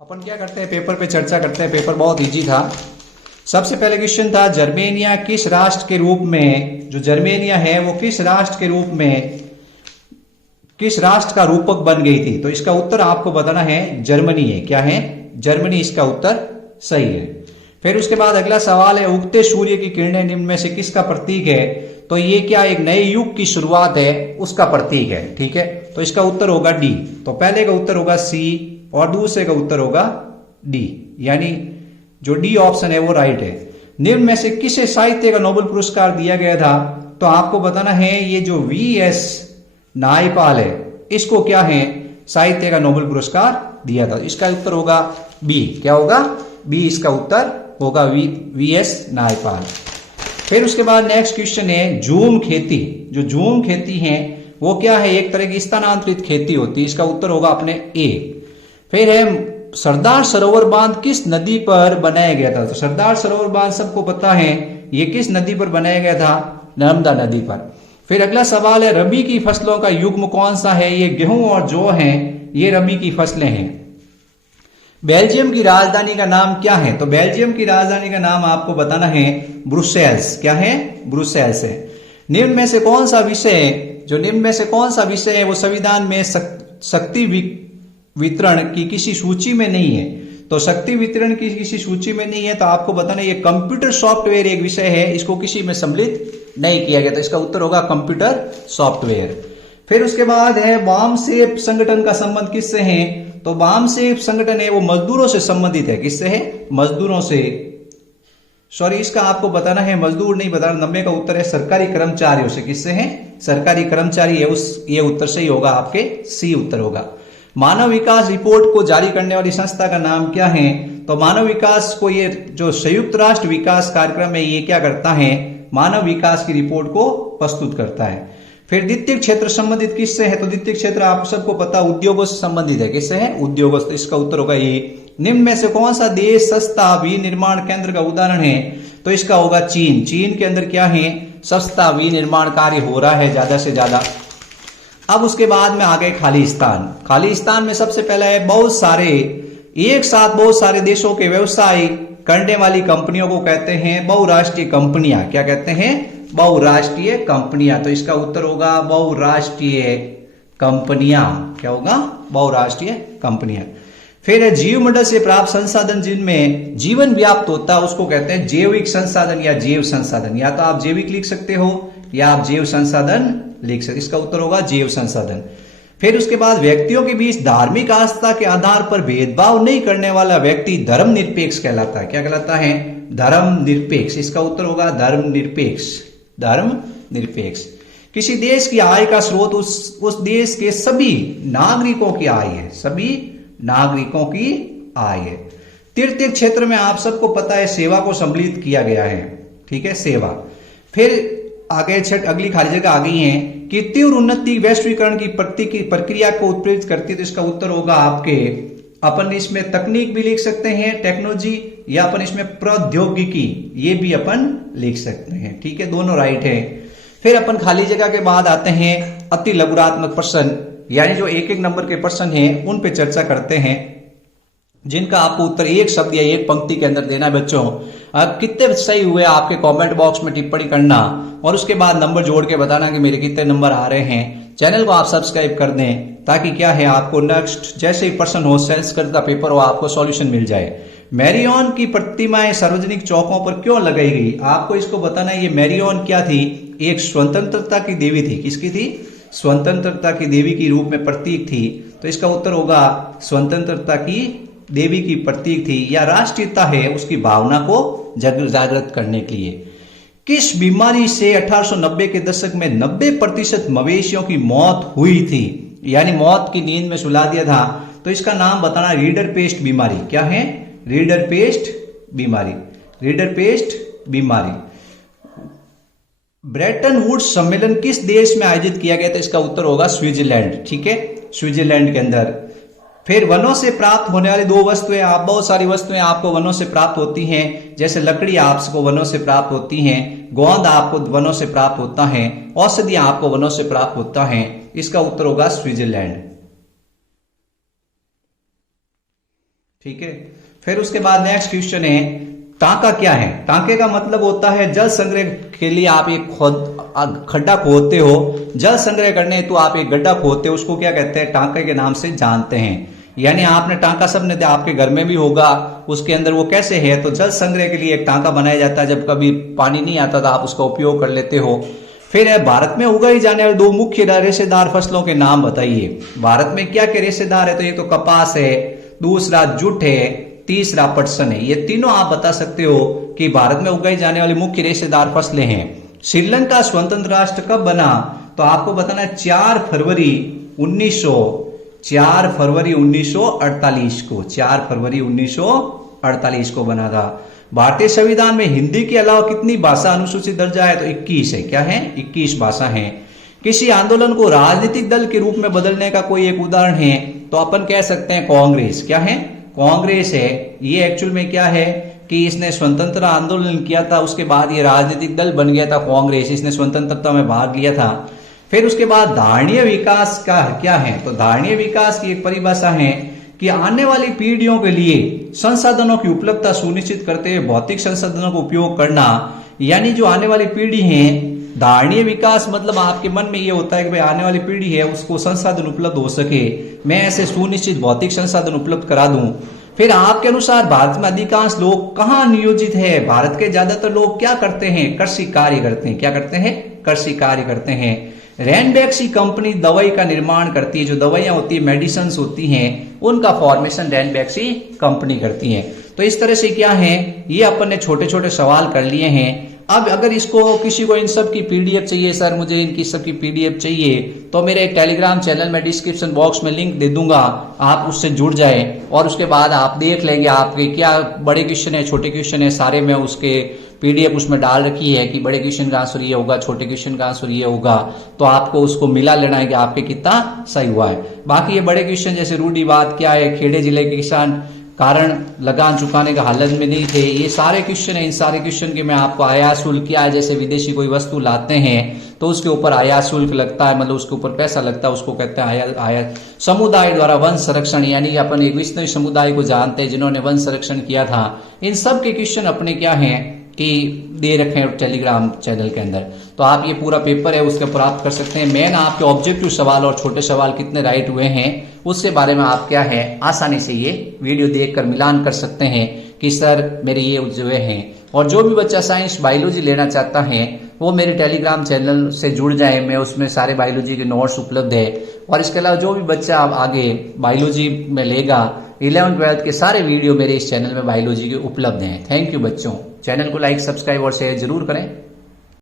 अपन क्या करते हैं, पेपर पे चर्चा करते हैं। पेपर बहुत इजी था। सबसे पहले क्वेश्चन था, जर्मेनिया किस राष्ट्र के रूप में, जो जर्मेनिया है वो किस राष्ट्र के रूप में, किस राष्ट्र का रूपक बन गई थी। तो इसका उत्तर आपको बताना है जर्मनी है। क्या है? जर्मनी इसका उत्तर सही है। फिर उसके बाद अगला सवाल है, उगते सूर्य की किरणें निम्न में से किसका प्रतीक है। तो ये क्या एक नए युग की शुरुआत है, उसका प्रतीक है। ठीक है, तो इसका उत्तर होगा डी। तो पहले का उत्तर होगा सी और दूसरे का उत्तर होगा डी, यानी जो डी ऑप्शन है वो राइट है। निम्न में से किसे साहित्य का नोबेल पुरस्कार दिया गया था। तो आपको बताना है ये जो वी.एस. नायपाल है, इसको क्या है साहित्य का नोबेल पुरस्कार दिया था। इसका उत्तर होगा बी। क्या होगा? बी इसका उत्तर होगा, वी.एस. नायपाल। फिर उसके बाद नेक्स्ट क्वेश्चन है, झूम खेती। जो झूम खेती है वो क्या है, एक तरह की स्थानांतरित खेती होती है। इसका उत्तर होगा अपने ए। फिर है, सरदार सरोवर बांध किस नदी पर बनाया गया था। तो सरदार सरोवर बांध सबको पता है, ये किस नदी पर बनाया गया था, नर्मदा नदी पर। फिर अगला सवाल है, रबी की फसलों का युग्म कौन सा है। ये गेहूं और जौ है, ये रबी की फसलें हैं। बेल्जियम की राजधानी का नाम क्या है। तो बेल्जियम की राजधानी का नाम आपको बताना है ब्रुसेल्स। क्या है? ब्रुसेल्स है। निम्न में से कौन सा विषय, जो निम्न में से कौन सा विषय है वो संविधान में शक्ति वितरण की किसी सूची में नहीं है। तो शक्ति वितरण की किसी सूची में नहीं है, तो आपको बताना ये कंप्यूटर सॉफ्टवेयर एक विषय है, इसको किसी में सम्मिलित नहीं किया गया। तो इसका उत्तर होगा कंप्यूटर सॉफ्टवेयर। फिर उसके बाद है, वामसेप संगठन का संबंध किससे है। तो वामसेप संगठन है वो मजदूरों से संबंधित है। किससे है? मजदूरों से। सॉरी, इसका आपको बताना है, मजदूर नहीं बताना। 90 का उत्तर है सरकारी कर्मचारियों से। किससे है? सरकारी कर्मचारी है, ये उत्तर सही होगा, आपके सी उत्तर होगा। मानव विकास रिपोर्ट को जारी करने वाली संस्था का नाम क्या है। तो मानव विकास को, ये जो संयुक्त राष्ट्र विकास कार्यक्रम है, ये क्या करता है, मानव विकास की रिपोर्ट को प्रस्तुत करता है। फिर द्वितीय क्षेत्र संबंधित किससे है। तो द्वितीय क्षेत्र आप सबको पता उद्योगों से संबंधित है। किससे है? उद्योगों से। इसका उत्तर होगा ये। निम्न में से कौन सा देश सस्ता विनिर्माण केंद्र का उदाहरण है। तो इसका होगा चीन। चीन के अंदर क्या है, सस्ता विनिर्माण कार्य हो रहा है ज्यादा से ज्यादा। अब उसके बाद में आ गए खालिस्तान। खालिस्तान में सबसे पहला है, बहुत सारे एक साथ बहुत सारे देशों के व्यवसाय करने वाली कंपनियों को कहते हैं बहुराष्ट्रीय कंपनियां। क्या कहते हैं? बहुराष्ट्रीय कंपनियां। तो इसका उत्तर होगा बहुराष्ट्रीय कंपनियां। क्या होगा? बहुराष्ट्रीय कंपनियां। फिर जीवमंडल से प्राप्त संसाधन जिनमें जीवन व्याप्त होता है, उसको कहते हैं जैविक संसाधन या जैव संसाधन। या तो आप जैविक लिख सकते हो या आप जैव संसाधन लिख सकते। इसका उत्तर होगा जैव संसाधन। फिर उसके बाद, व्यक्तियों के बीच धार्मिक आस्था के आधार पर भेदभाव नहीं करने वाला व्यक्ति धर्मनिरपेक्ष कहलाता है। क्या कहलाता है? धर्मनिरपेक्ष। इसका उत्तर होगा धर्मनिरपेक्ष। धर्मनिरपेक्ष। किसी देश की आय का स्रोत उस देश के सभी नागरिकों की आय है। सभी नागरिकों की आय है। तृतीय क्षेत्र में आप सबको पता है सेवा को सम्मिलित किया गया है। ठीक है, सेवा। फिर आगे अगली खाली जगह आ गई है कि तीव्र उन्नति वैश्वीकरण की प्रक्रिया को उत्प्रेरित करती है। तो इसका उत्तर होगा आपके, अपन इसमें तकनीक भी लिख सकते हैं, टेक्नोलॉजी, या अपन इसमें प्रौद्योगिकी, ये भी अपन लिख सकते हैं। ठीक है, दोनों राइट है। फिर अपन खाली जगह के बाद आते हैं अति लघुरात्मक प्रश्न, यानी जो एक एक नंबर के प्रश्न हैं उन पे चर्चा करते हैं, जिनका आपको उत्तर एक शब्द या एक पंक्ति के अंदर देना है। बच्चों, अब कितने सही हुए आपके कमेंट बॉक्स में टिप्पणी करना, और उसके बाद नंबर जोड़ के बताना कि मेरे कितने नंबर आ रहे हैं। चैनल को आप सब्सक्राइब कर दें, ताकि क्या है, आपको नेक्स्ट जैसे ही प्रश्न हो, संस्कृत का पेपर हो, आपको सॉल्यूशन मिल जाए। मैरियन की प्रतिमाएं सार्वजनिक चौकों पर क्यों लगाई गई। आपको इसको बताना है, ये मैरियन क्या थी, एक स्वतंत्रता की देवी थी। किसकी थी? स्वतंत्रता की देवी की रूप में प्रतीक थी। तो इसका उत्तर होगा स्वतंत्रता की देवी की प्रतीक थी, या राष्ट्रीयता है उसकी भावना को जागृत करने के लिए। किस बीमारी से 1890 के दशक में 90% मवेशियों की मौत हुई थी, यानी मौत की नींद में सुला दिया था। तो इसका नाम बताना, रीडर पेस्ट बीमारी। क्या है? रीडर पेस्ट बीमारी। रीडर पेस्ट बीमारी। ब्रेटन वुड्स सम्मेलन किस देश में आयोजित किया गया था। इसका उत्तर होगा स्विट्जरलैंड। ठीक है, स्विट्जरलैंड के अंदर। फिर वनों से प्राप्त होने वाली दो वस्तुएं, आप बहुत सारी वस्तुएं आपको वनों से प्राप्त होती हैं, जैसे लकड़ी आपको वनों से प्राप्त होती हैं, गोंद आपको वनों से प्राप्त होता है, औषधियां आपको वनों से प्राप्त होता है। इसका उत्तर होगा स्विट्जरलैंड। ठीक है। फिर उसके बाद नेक्स्ट क्वेश्चन है, टांका क्या है? टांके का मतलब होता है जल संग्रह के लिए आप एक खड्डा खोदते हो, जल संग्रह करने हेतु आप एक गड्ढा खोदते हो, उसको क्या कहते हैं? टांके के नाम से जानते हैं। यानी आपने टांका, सबने आपके घर में भी होगा, उसके अंदर वो कैसे है? तो जल संग्रह के लिए एक टांका बनाया जाता है, जब कभी पानी नहीं आता तो आप उसका उपयोग कर लेते हो। फिर है, भारत में उगाई जाने वाले दो मुख्य रेशेदार फसलों के नाम बताइए। भारत में क्या क्या रेशेदार है? तो एक तो कपास है, दूसरा जुट है, तीसरा पटसन है। ये तीनों आप बता सकते हो कि भारत में उगाई जाने वाली मुख्य रेशेदार फसलें हैं। श्रीलंका स्वतंत्र राष्ट्र कब बना? तो आपको बताना है 4 फरवरी 1948 को, 4 फरवरी 1948 को बना था। भारतीय संविधान में हिंदी के अलावा कितनी भाषा अनुसूचित दर्जा है? तो 21 है। क्या है? 21 भाषा है। किसी आंदोलन को राजनीतिक दल के रूप में बदलने का कोई एक उदाहरण है तो अपन कह सकते हैं कांग्रेस। क्या है? कांग्रेस है। ये एक्चुअल में क्या है कि इसने स्वतंत्र आंदोलन किया था, उसके बाद ये राजनीतिक दल बन गया था कांग्रेस, इसने स्वतंत्रता में भाग लिया था। फिर उसके बाद धारणीय विकास का क्या है? तो धारणीय विकास की एक परिभाषा है कि आने वाली पीढ़ियों के लिए संसाधनों की उपलब्धता सुनिश्चित करते हुए भौतिक संसाधनों का उपयोग करना। यानी जो आने वाली पीढ़ी है, धारणीय विकास मतलब आपके मन में ये होता है कि भाई आने वाली पीढ़ी है उसको संसाधन उपलब्ध हो सके, मैं ऐसे सुनिश्चित भौतिक संसाधन उपलब्ध करा दूं। फिर आपके अनुसार भारत में अधिकांश लोग कहाँ नियोजित है? भारत के ज्यादातर लोग क्या करते हैं? कृषि कार्य करते हैं। क्या करते हैं? कृषि कार्य करते हैं। रैनबैक्सी कंपनी दवाई का निर्माण करती है, जो दवाइयां होती है, मेडिसिन होती हैं, उनका फॉर्मेशन रैनबैक्सी कंपनी करती है। तो इस तरह से क्या है, ये अपन ने छोटे छोटे सवाल कर लिए हैं। अब अगर इसको किसी को इन सब की पीडीएफ चाहिए, सर मुझे इनकी सब की पीडीएफ चाहिए, तो मेरे एक टेलीग्राम चैनल में डिस्क्रिप्शन बॉक्स में लिंक दे दूंगा, आप उससे जुड़ जाए और उसके बाद आप देख लेंगे आपके क्या बड़े क्वेश्चन है, छोटे क्वेश्चन है, सारे में उसके पीडीएफ उसमें डाल रखी है कि बड़े क्वेश्चन का आंसर ये होगा, छोटे क्वेश्चन का आंसर ये होगा, तो आपको उसको मिला लेना है कि आपके कितना सही हुआ है। बाकी ये बड़े क्वेश्चन जैसे रूढ़िवाद क्या है, खेड़े जिले के किसान कारण लगान चुकाने का हालत में नहीं थे, ये सारे क्वेश्चन है। इन सारे क्वेश्चन के मैं आपको आयात शुल्क क्या है, जैसे विदेशी कोई वस्तु लाते हैं तो उसके ऊपर आयात शुल्क लगता है, मतलब उसके ऊपर पैसा लगता है, उसको कहते हैं आयात। समुदाय द्वारा वन संरक्षण, यानी अपन एक विष्णु समुदाय को जानते हैं जिन्होंने वन संरक्षण किया था। इन सब के क्वेश्चन अपने क्या है कि दे रखे हैं टेलीग्राम चैनल के अंदर, तो आप ये पूरा पेपर है उसके प्राप्त कर सकते हैं। मेन आपके ऑब्जेक्टिव सवाल और छोटे सवाल कितने राइट हुए हैं उसके बारे में आप क्या है आसानी से ये वीडियो देखकर मिलान कर सकते हैं कि सर मेरे ये हुए हैं। और जो भी बच्चा साइंस बायोलॉजी लेना चाहता है वो मेरे टेलीग्राम चैनल से जुड़ जाए, मैं उसमें सारे बायोलॉजी के नोट्स उपलब्ध है। और इसके अलावा जो भी बच्चा आगे बायोलॉजी में लेगा 11th-12th के सारे वीडियो मेरे इस चैनल में बायोलॉजी के उपलब्ध हैं। थैंक यू बच्चों, चैनल को लाइक, सब्सक्राइब और शेयर जरूर करें।